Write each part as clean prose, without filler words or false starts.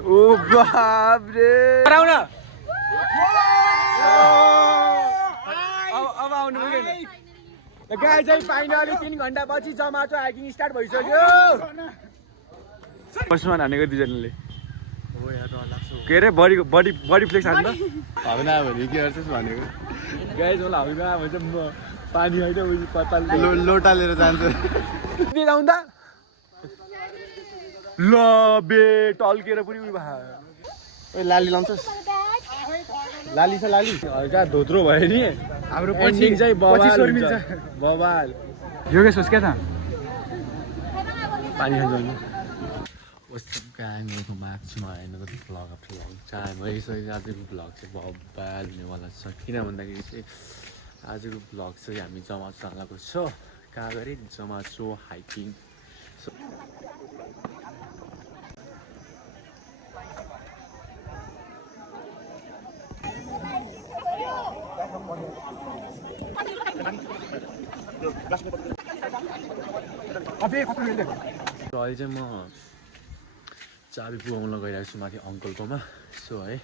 ओ बाप रे कराउ न अब आउनु मिलेन गाइस चाहिँ फाइनली 3 घण्टा पछि जमाचो हाइकिङ स्टार्ट भइसक्यो फर्स्टमा हानेको दुईजनाले के अरे बडी फ्लेक्स हान्नु त हाउन आयो भने के गर्छस् भनेको गाइस मलाई हाउन आयो भने चाहिँ म पानी होइन उयो पत्ताल लोटा लिएर जान्छु दिएर आउँदा ल बे टल्केर पुरै उयो भयो ओइ लाली लाउँछस् लाली छ लाली हल्का धोत्रो भयो नि हाम्रो पछि चाहिँ बवाल हुन्छ बवाल यो के सोच क्या त पानी खान्छ नि What's up guys, welcome back to my another vlog after a long time. आजको भ्लग चाहिँ बवाल हुनेवाला छ किन भन्दाखेरि चाहिँ आजको भ्लग चाहिँ हामी जमाचो जानको छ कहाँ गरे जमाचो हाइकिङ अहिले चाहिँ म चाबी पुगाउन गइरहेको छु माथि अङ्कलकोमा सो है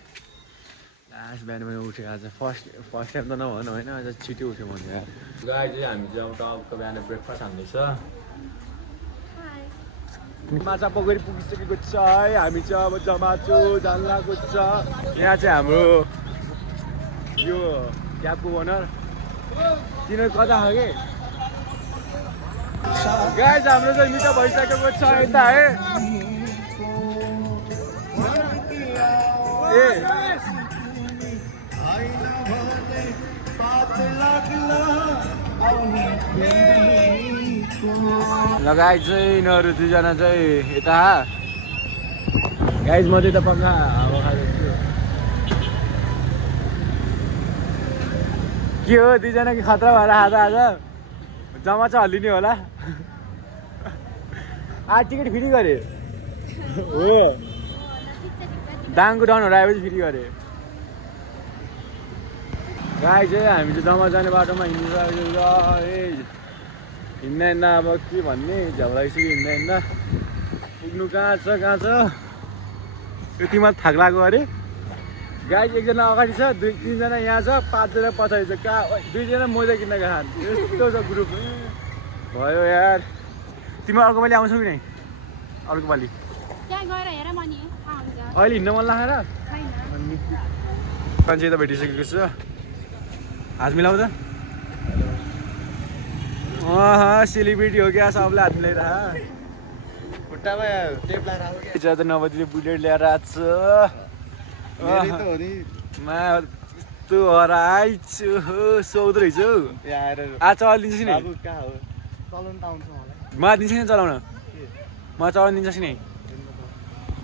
लास्ट बिहान मैले उठेको आज फर्स्ट टाइम त नभनु होइन आज छिटो उठ्यो मैले गाई चाहिँ हामी चाहिँ टपको बिहान ब्रेकफास्ट हान्दैछ माछा पोखरी पुगिसकेको छ है हामी चाहिँ अब जमाचो जान लागेको छ यहाँ चाहिँ हाम्रो यो क्याबको ओनर तिनीहरू कता हो कि गाइस हाम्रो चाहिँ मिठो भइसकेको छ यता है लगाइ चाहिँ यिनीहरू दुईजना चाहिँ यता गाइस म चाहिँ त पक्का हावा खाँदैछु के हो दुईजना कि खतरा भएर आज जमा चाहिँ हल्लिने होला आज टिकट फ्री गरे हो दाङको डाउनहरू आएपछि फ्री गरे गाई चाहिँ हामी चाहिँ जमा जाने बाटोमा हिँडिसकेको हिँड्दा अब के भन्ने झ्याउलाइसक्यो हिँड्दा पुग्नु कहाँ छ यतिमा थाक लाग्यो अरे गाई एकजना अगाडि छ 2-3जना यहाँ छ 5जना पछाडि छ कहाँ 2जना मोजा किन्न खान यस्तो छ ग्रुप भयो यार तिमी अर्को पालि आउँछौ कि नै अर्को पालि अहिले हिँड्न मन लागेर मान्छे त भेटिसकेको छु हात मिलाउँछ सेलिब्रिटी हो क्या सबले हात मिलाइरह खुट्टामा टेप लगाएर आऊ क्या त नभए बुलेट ल्याएर आएको छ तँ हराइछु सोध्दो रहेछ हौ आज चलाइदिन्छस् नि मलाई दिन्छ नि चलाउन म चलाउन दिन्छस् नि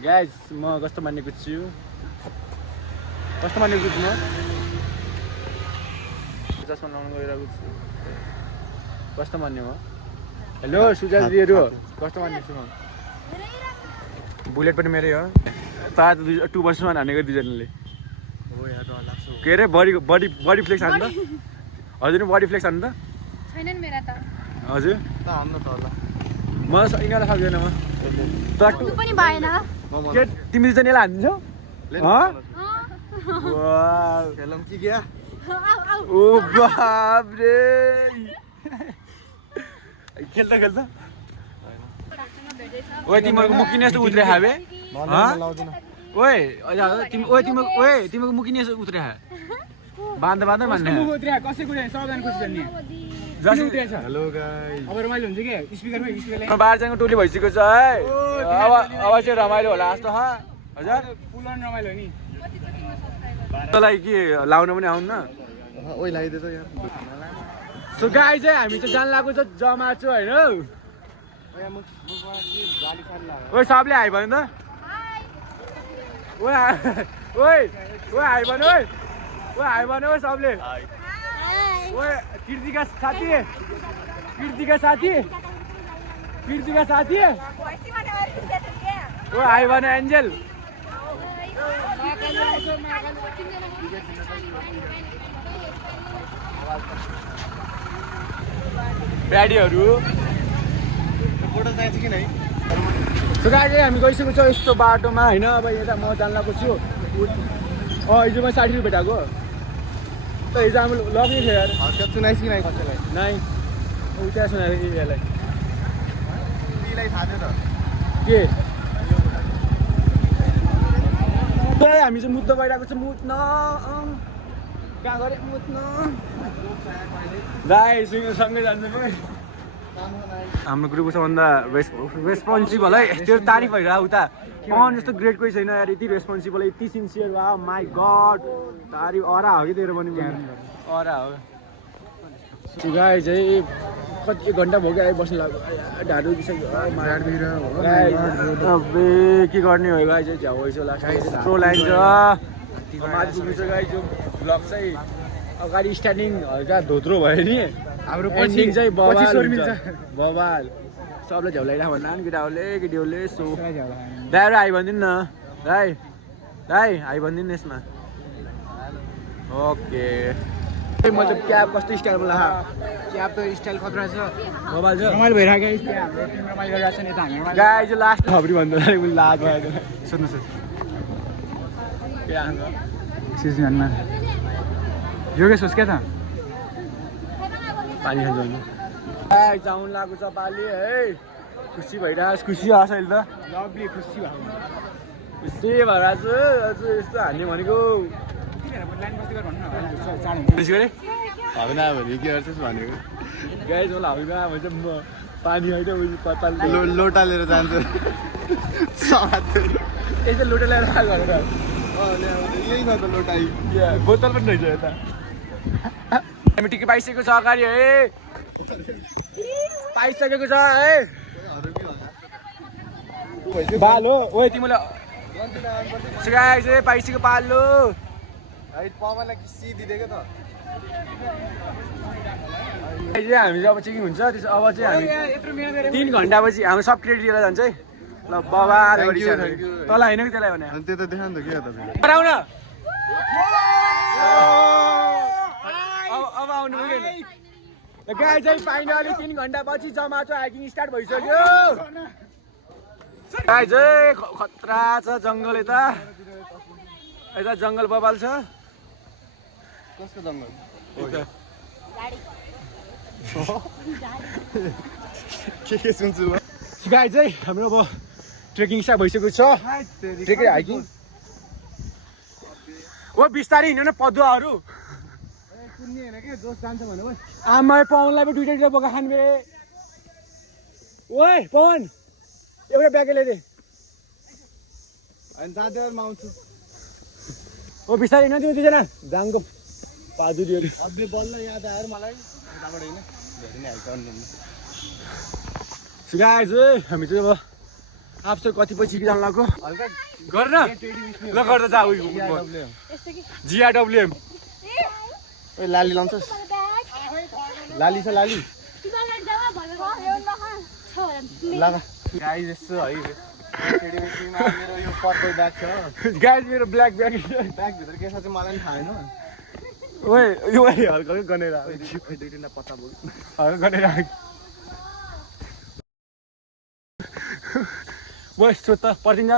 गाइस म कस्तो मानेको छु म चस्मा लाउनु गइरहेको छु कस्तो मान्ने म हेलो सुजाल दिदीहरू कस्तो मान्ने छु म बुलेट पनि मेरै हो तार 2 वर्षमा हानेको दुईजनाले के अरे बडी फ्लेक्स हान्नु त हजुर नि बडी फ्लेक्स हान्नु त छैनन् मेरा त हजुर त हान्नु त होला म यिनीहरूलाई सक्दैन म तु पनि भएन के तिमी चाहिँ यसलाई हान्दिन्छौ खेलौँ कि क्या ओ बाप रे खेल्दा ओए तिमीहरूको मुखिने यस्तो उत्रे खाबे ओए तिमीको मुखिने यस्तो उत्रे खा बाँध्दा मान्ने हेलो गाइस बाहिर जाएको टोली भइसकेको छ है अब चाहिँ रमाइलो होला जस्तो हजुर तँलाई के लाउन पनि आउन्न ओइ लगाइदे त यार सो गाई चाहिँ हामी चाहिँ जान लागेको छ जमाचो होइन ओए सबले हाई भन्नु त ओए हाई भन्नु ओए सबले ओए कृतिका साथी ओए हाई भन्नु एन्जेल प्याडीहरू फोटो चाहिन्छ कि नै गाडी हामी गइसकेको छौँ यस्तो बाटोमा होइन। अब यता म जान लागेको छु। हिजो मैले 60 रुपियाँ भेटाएको त हिजो हामी लग्ने थियो यार। सुनाइस् कि नाइ कसैलाई नाइ उता सुनाएको यसलाई तिमीलाई थाहा थियो त के हामी चाहिँ मुद्दा गइरहेको छ। मुद्न कहाँ गरे मुद्न दाइ सँगै जान्छ कि हाम्रो ग्रुपको सबभन्दा रेस्पोन्सिबल है। त्यो तारिफ भइरहेको उता पवन जस्तो ग्रेड कोही छैन यार। यति रेस्पोन्सिबल यति सिन्सियर वा माई गड तारिफ अरा हो कि तेरो पनि अरा हो। गाई चाहिँ कति 1 घन्टा भयो कि आइबस्नु लाग्यो ढाडु दुखिसक्यो। के गर्ने हो गाई चाहिँ झ्याउ भइसक्यो लास्ट यत्रो लाइन छ माथि पुग्नु छ गाई जो ब्लक चाहिँ अगाडि स्टार्टिङ हल्का धोत्रो भयो नि हाम्रो एन्डिङ चाहिँ बबाल सबले झ्याउ लगाइरहेको भन्दा नि केटीहरूले सो दाइहरू हाई भनिदिनु न दाइ हाई भनिदिनु न यसमा ओके। मतलब क्याब कस्तो स्टाइलमा ला क्याब त स्टाइल खतरा छ मोबाइल छ रमाइलो भइरहेको हाम्रो टिम रमाइलो गरिरहेको छ नि यता हामी गाई चाहिँ लास्ट खबरी भन्दा मैले लाज भयो सोध्नुहोस् के आन्छ सिज भन्न योगेश होस् क्या त पानी खान्छ भने जाउँ लागेको छ पालि है। खुसी भइरहेको खुसी आछ अहिले त लभली खुसी भएको खुसी भइरहेको छु अझ यस्तो हान्ने भनेको लाइन बस्दै गर भन्नु चाँडो त्यसो गरे होइन भने के गर्छस् भनेको गाई चाहिँ मलाई हाउमा भन्छ म पानी होइन उयो पत्ताल लोटा लिएर जान्छु यसो लोटा ल्याएर आएको गरेर यही न त लोटा बोतल पनि रहेछ यता हामी टिकट पाइसकेको छ अगाडि है पाइसकेको छ है बालो ओ तिमीले गाई चाहिँ पाइसक्यो पालो पवनलाई किसी दिँदैको त हामी जब चेकिङ हुन्छ त्यस अब चाहिँ हामी 3 घन्टापछि हाम्रो सब क्रेडिट लिएर जान्छ है। ल बबाल तँलाई होइन कि त्यसलाई भने त्यो त देखा नि त के गराउन अब आउनु पुगेन। गाई चाहिँ फाइनली 3 घन्टापछि जमाचो हाइकिङ स्टार्ट भइसक्यो। गाई चाहिँ खतरा छ जङ्गल यता जङ्गल बबाल छ। कसको जङ्गल के सुन्छु गाई चाहिँ हाम्रो अब ट्रेकिङ स्टार्ट भइसकेको छ। ट्रेकिङ हाइकिङ ओ बिस्तारै हिँड्नु न पदुवाहरू आमा पवनलाई पनि दुइटा बोका खानु बे ओए पवन एउटा ब्यागे ल्याइदे अनि जाँदैमा आउँछु ओ बिस्तारै हिँड्न दिनु दुईजना जाङको पादु दियो अझै बल्ल याद आयो मलाई यताबाट होइन धेरै नै हाइक गर्नु गाई चाहिँ हामी चाहिँ अब आफू कति पछि जानु लाग्यो हल्का गर्न ल गर्दा जा जिआरडब्ल्युएम ओइ लाली लाउँछस् लाली छ लाली लगा गाई जस्तो है मेरो यो पर्पल ब्याग छ गाई मेरो ब्ल्याक ब्याग ब्यागभित्र के छ चाहिँ मलाई पनि थाहा छैन ओए यो हल्का गनेर पत्ता बोल हल्का गनेर ओ यस्तो त पर्दिन्छ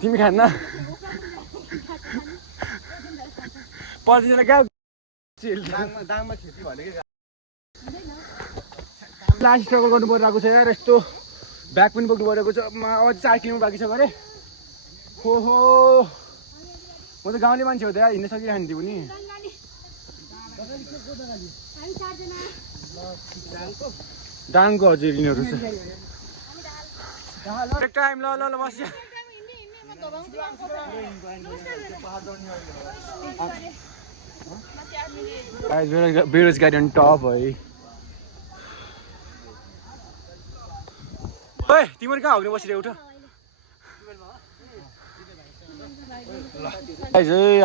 तिमी खान्न पर्दिन्छ क्या दाङमा खेती भनेको लास्ट स्ट्रगल गर्नु परिरहेको छ यार। यस्तो ब्याग पनि बोक्नु परिरहेको छ अझ 4 किलोमिटर बाँकी छ गरे हो म त गाउँले मान्छे हो त यार हिँड्न सकिरहन्थ्यो पनि डाङको हजुर यिनीहरू छ टाइम ल बस्यो बेरोजगारी अनि टप है। ओए तिमीहरू कहाँ हग्ने बसिरहेको उठ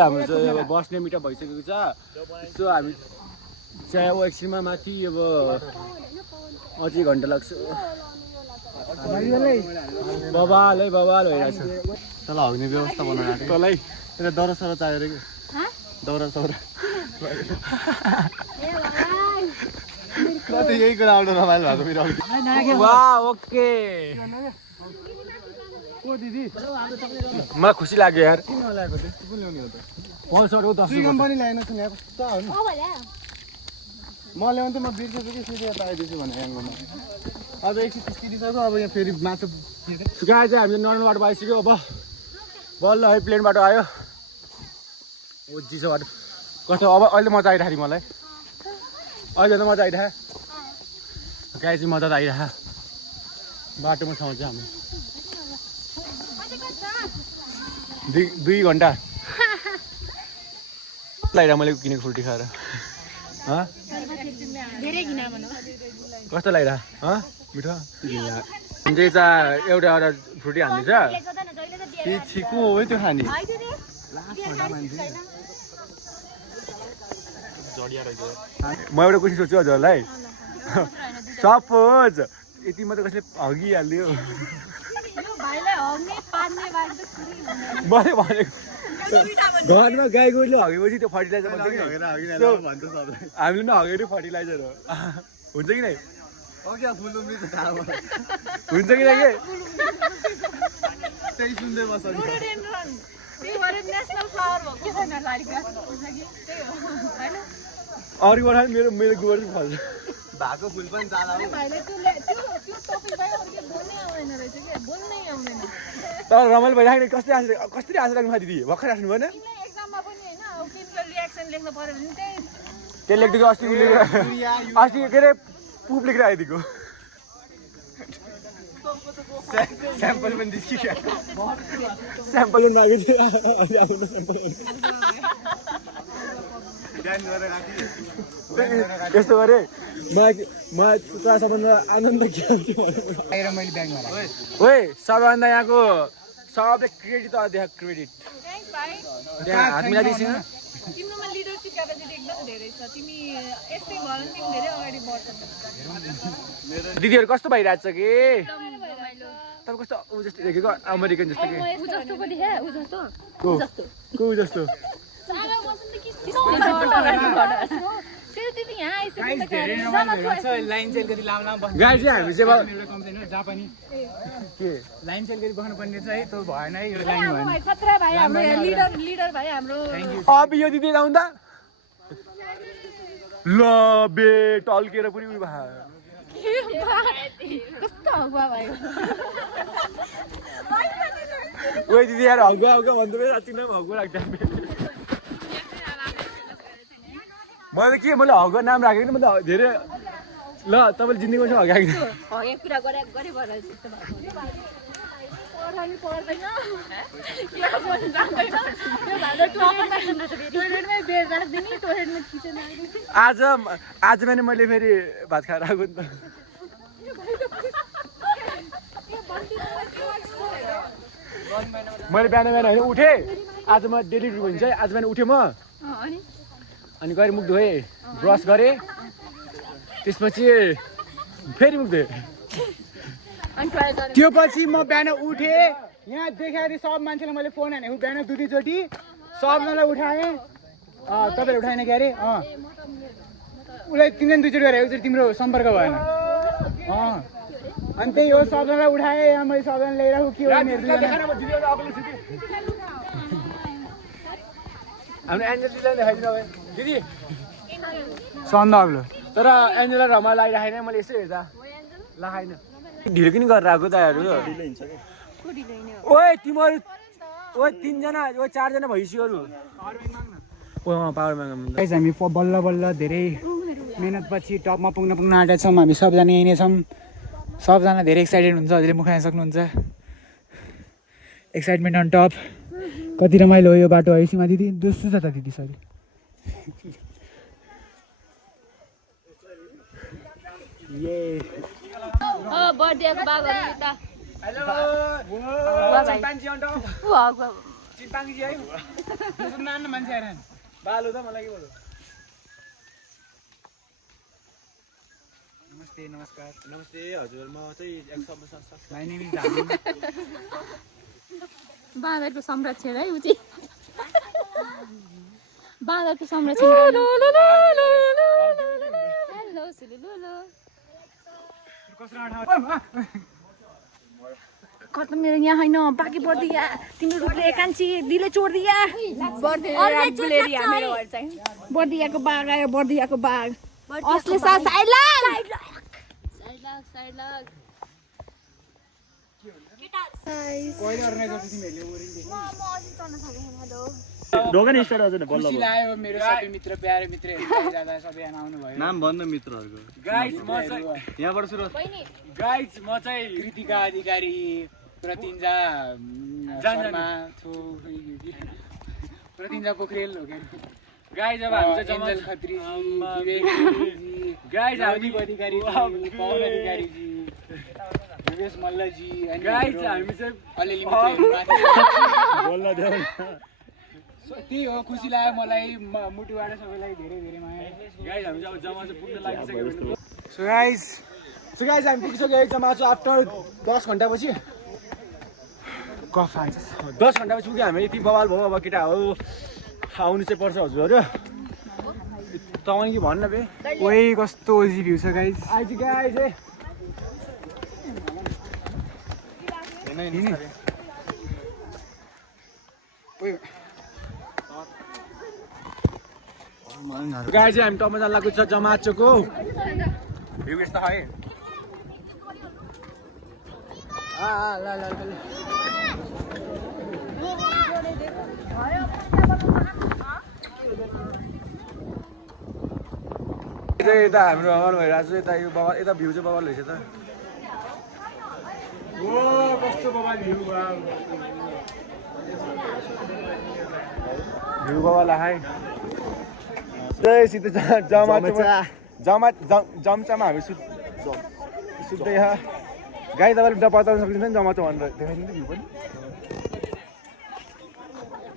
हाम्रो चाहिँ अब बस्ने मिटअप भइसकेको छ। यसो हामी चाहिँ अब एकछिनमा माथि अब अझै घन्टा लाग्छ बबाल भइरहेछ तँलाई हग्ने व्यवस्था बनाउनु तँलाई यता दौरा सौरा चाहियो अरे कि दौरा सौरा यही कुरा आउनु रमाइलो भएको मेरो वाह ओके ओ दिदी मलाई खुसी लाग्यो यार किन लगाएको त्यो कुन ल्याउने हो त पल्सर हो 10 कम्पनी ल्याएन त यहाँ कस्तो हो नि म ल्याउँथे म बिर्सेछु कि सिधै पाइदिन्छु भने याङ्गोमा अब 130 दिइसक्यो अब यहाँ फेरि माछा सुकाए चाहिँ हामीले नर्मल बाटो आइसक्यो अब बल्ल है प्लेन बाटो आयो ओ चिसो बाटो कस्तो अब अहिले मजा आइरहेको थियो मलाई अहिले त मजा आइरह गाई चाहिँ मजा त आइरह बाटोमा छौँ चाहिँ हामी 2 घन्टा लागिरह मैले किनेको फ्रुटी खाएर कस्तो लागिरह मिठो चाहिँ एउटा फ्रुटी हान्दैछ छिको हो त्यो खाने म एउटा क्वेसन सोध्छु हजुरलाई सपोज यति मात्रै कसैले हगिहाल्यो मैले भनेको घरमा गाई गोरुले हगेपछि त्यो फर्टिलाइजर भन्छ कि हामीले नहगेर फर्टिलाइजर हो हुन्छ कि नै हुन्छ कि नै त्यही सुन्दै बस्छ अरू बेला मेरो मेरो गोबर चाहिँ फल्छ भएको फुल पनि चाला तर रमाइलो भइराख्ने कसरी आँसु राख्नु दिदी भर्खर राख्नु भएन त्यो लेखिदिएको अस्ति के अरे पुप लेखेर आइदिएको स्याम्पल पनि देखियो स्याम्पल पनि राखेको थियो यस्तो गरे म सबभन्दा आनन्द के ओए सबभन्दा यहाँको सबले क्रेडिट देख क्रेडिट त्यहाँ हात मिलाइदिएछन् तिम्रोमा लिडरशिप क्यापेसिटी एकदम धेरै छ तिमी यस्तै भयो भने तिमी धेरै अगाडि बढ्छौ दिदीहरू कस्तो भइरहेछ कि तपाईँ कस्तो ऊ जस्तो देखेको अमेरिकन जस्तो कि उ जस्तो पनि हे उ जस्तो को जस्तो सारा बस्न त के तिमी यहाँ आइसक्यो लाइन सेल गरी लाम बस्नु गाई चाहिँ हामी चाहिँ मेरो कम्प्लेन हो जापानी के लाइन सेल गरी बस्नु पर्ने चाहिँ त्यो भएन है यो लाइन भएन खतरा भाइ हाम्रो लिडर भाइ हाम्रो अब यो दिदी आउँदा ल बे टल्केर पनि उयो भयो कस्तो हगुवा भयो ओए दिदी यार हगुवा भन्दै साँच्ची नै हगुवा लाग्छ मैले के मैले हगुवा नाम राखेको नि मैले धेरै ल तपाईँले जिन्दगीमा चाहिँ हगाएको हगे कुरा गरे भएर यस्तो भयो पर्दैन आज पनि मैले फेरि भात खाएर आएको नि त मैले बिहान होइन उठेँ आज म डेली हुन्छ आज बिहान उठेँ म अनि गएर मुख धोएँ ब्रस गरेँ त्यसपछि फेरि मुख धोएँ त्यो पछि म बिहान उठेँ यहाँ देखाएर सब मान्छेलाई मैले फोन हानेको बिहान 2-3 चोटि सबजनालाई उठाएँ तपाईँले उठाएन के अरे उसलाई 3-2 चोटि गरेँ एकचोटि तिम्रो सम्पर्क भएन अनि त्यही हो सबजनालाई उठाएँ यहाँ मैले सबजना ल्याइरहेको के हो हाम्रो एन्जेललाई देखाइदिनु अब दिदी सन्द अग्लो तर एन्जेललाई रमाइलो लगाइराखेन मैले यसो हेर्दा लगाएन ढिलो किन गरेर आएको दाइहरू ओए तिमीहरू ओए 3जना ओए 4जना भइसक्यो अरू पावर ब्याङ्क हामी बल्ल बल्ल धेरै मेहनत पछि टपमा पुग्न आँटेका छौँ हामी सबजना यहीँ नै छौँ सबजना धेरै एक्साइटेड हुन्छ हजुरले मुख खान सक्नुहुन्छ एक्साइटमेन्ट अन टप कति रमाइलो हो यो बाटो है सीमा दिदी दोस्रो छ त दिदी सरी बर्थडेको बाबुहरू त हेलो चिम्पाङ्गी अन टप चिम्पाङ्गी है नान मान्छे आएर बालु त मलाई के बोल्नु नमस्ते नमस्कार नमस्ते हजुर म चाहिँ एक शब्द माइ नेम इज धामी बाँदरको संरक्षण है उ चाहिँ बाँदरको संरक्षण हेलो खत्तम मेरो यहाँ होइन बाँकी बढिदिया तिमीहरूले कान्छी दिले चोडिदिया बर्दियाको बाघ आयो बर्दियाको बाघ असले साइड लाग ढोका नि स्टार्ट अझ बल्ल लायो मेरो सबै मित्र प्यारे मित्रहरू जाँदा सबैजना आउनु भयो नाम भन्न मित्रहरूको गाइस म चाहिँ यहाँबाट सुरु गाइस म चाहिँ कृतिका अधिकारी प्रतिन्जा शर्मा प्रतिन्जा पोखरेल हो गाइस अब हामी चाहिँ जमल खत्री विवेक गाइस हामी अधिकारी पवन अधिकारी जी योगेश मल्ल जी अनि गाइस हामी चाहिँ अलिअलि मित्रहरू बोल्न देऊ त्यही हो खुसी लाग्यो मलाई मुटुबाट सबैलाई धेरै धेरै माया गाइस हामी अब जमा चाहिँ पुग्न लागिसक्यो सो गाइस हामी पुगिसक्यो एक जमा चाहिँ आफ्टर 10 घण्टापछि कफ आन्छ 10 घण्टापछि पुग्यो हामी यति बवाल भयो अब केटा हो आउनु चाहिँ पर्छ हजुरहरू तपाईँ कि भन्न बे ओइ कस्तो ओजी भ्यू छ गाइस आइज गाइस ए गाइस हामी टम्मा जान लागेको छ जमाचोको भ्यू यस्तो है यता हाम्रो बवाल भइरहेको छ यता यो बवाल यता भ्यू चाहिँ बवाल रहेछ त कस्तो बवाल भ्यू भ्यू बवाल है सिधै जमचामा हामी सुत्दै गाई तपाईँले बताउन सक्नुहुन्छ नि जमाचो भनेर देखाइदिनु भ्यू पनि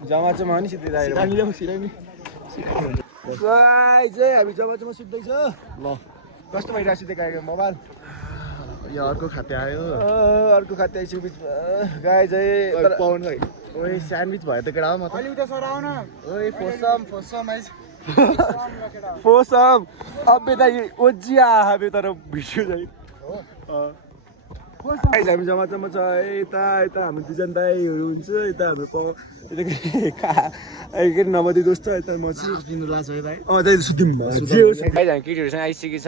जमाचोमा पनि सिधै गाई चाहिँ हामी जमाचोमा सुत्दैछ ल कस्तो भइरहेको छ त्यो गाईको मोबाइल यो अर्को खाते आयो अर्को खाते आइसक्यो बिचमा गाई चाहिँ पाउन खै ओइ स्यान्डविच भयो त केटा हो म त अलि उता सराउन ओइ फोसम आइस फोसम अबे त ओजिया हाबे तर भिडियो चाहिँ हामी जमाचोमा छ यता यता हाम्रो दुईजना दाईहरू हुन्छ यता हाम्रो के नबदी दोस्त यता म चाहिँ किन्नु लाग्छ है दाई दाई सुतिम हामी केटीहरूसँग आइसकेको छ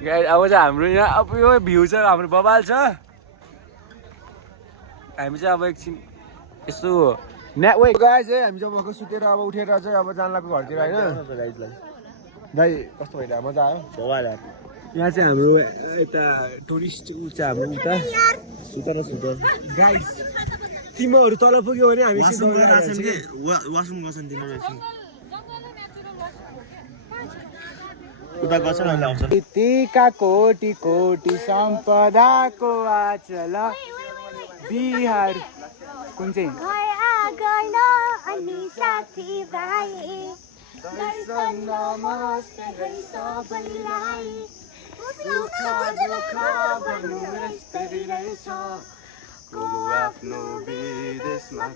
गाई अब चाहिँ हाम्रो यहाँ अब यो भ्यू चाहिँ हाम्रो बबाल छ हामी चाहिँ अब एकछिन यस्तो गाई चाहिँ हामी जब सुतेर अब उठेर चाहिँ अब जान लाग्यो घरतिर होइन दाई कस्तो भइरहेको मजा आयो भवाल यहाँ चाहिँ हाम्रो यता टुरिस्ट ऊ चाहिँ हाम्रो उता सुता गाइस तिमीहरू तल पुग्यो भने हामी वासरुम गर्छन् तिनीहरू उता गर्छ न आउँछ यतिका कोटी कोटी सम्पदाको आचल बिहार कुन चाहिँ आफ्नो विदेशमा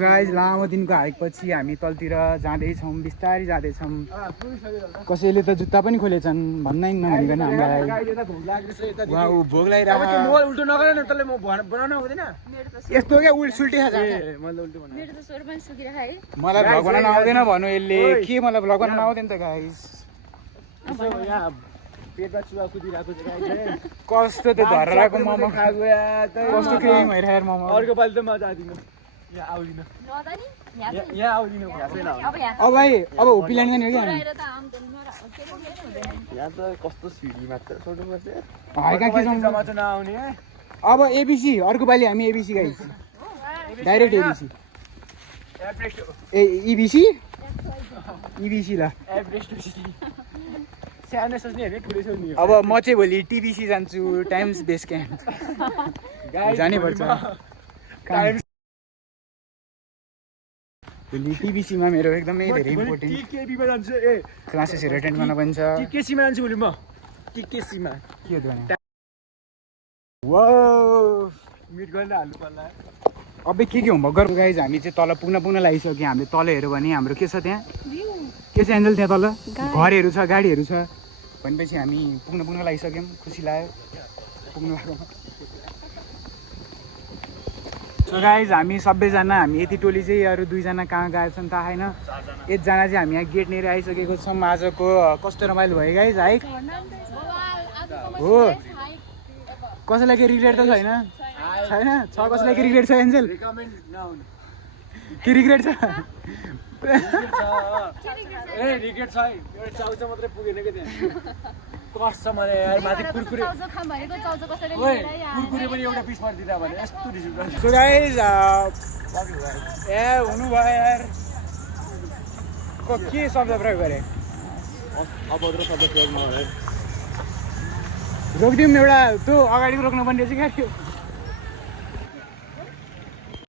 गाइस लामो दिनको हाइकपछि हामी तलतिर जाँदैछौँ बिस्तारै जाँदैछौँ कसैले त जुत्ता पनि खोलेछन् भन्नै नभनिकन हामीलाई भोग लगाइरहेको उल्टो नगर न तँले म बनाउनु आउँदैन यस्तो क्या उल्टी खान्छ मलाई भ्लग बनाउन आउँदैन भन्नु यसले के मलाई भ्लग बनाउन आउँदैन त गाइस पेटमा चुवा कुदिरहेको छ कस्तो त्यो धराको मोमो खाएको कस्तो क्रिम भइरहेको मोमो अर्को पालि त म जाँदिनँ यहाँ आउँदिनँ यहाँ आउँदिनँ अब भाइ अब होपिल्यान्ड जाने हो कि हामी यहाँ त कस्तो सिडी मात्र छोड्नुपर्छ हाइका के जम्मा चाहिँ नआउने अब एबिसी अर्को पालि हामी एबिसी गाइस डाइरेक्ट एबिसी ए इबिसी इबिसी ल सानो सोच्ने होइन ठुलो सोच्ने अब म चाहिँ भोलि टिबिसी जान्छु टाइम्स बेस क्याम्प जानै पर्छ भोलि टिबिसीमा मेरो एकदमै धेरै इम्पोर्टेन्ट केबीमा जान्छु ए क्लासेसहरू एटेन्ड गर्न पनि छ केसीमा जान्छु भोलि म केसीमा के हो त्यो वो मिट गर्न हाल्नु पर्ला अबे के होमवर्क गर्नु गाइज हामी चाहिँ तल पुग्न लागिसक्यो हामीले तल हेऱ्यो भने हाम्रो के छ त्यहाँ के छ एन्जल त्यहाँ तल घरहरू छ गाडीहरू छ भनेपछि हामी पुग्न लागिसक्यौँ खुसी लाग्यो पुग्नु लाग्यो सो गाइज हामी सबैजना हामी यति टोली चाहिँ अरू 2 जना कहाँ गएको छन् थाहा छैन 1 जना चाहिँ हामी यहाँ गेट नेर आइसकेको छौँ आजको कस्तो रमाइलो भयो गाइज हाइक हो कसैलाई के रिग्रेट त छैन छ कसैलाई के रिग्रेट छ एन्जल के रिग्रेट छ ए रिग्रेट छ एउटा चाउचा मात्रै पुगेन के त्यहाँ कष्ट मलाई यार माथि कुरकुरे कुरकुरे पनि एउटा पिस मारिदिँदा भने यस्तो रिस उठ्छ सो गाइज ए हुनु भयो यार के शब्द प्रयोग गरे अभद्र शब्द प्रयोग नगरे रोकिदिउँ एउटा त्यो अगाडिको रोक्नु पर्ने रहेछ क्या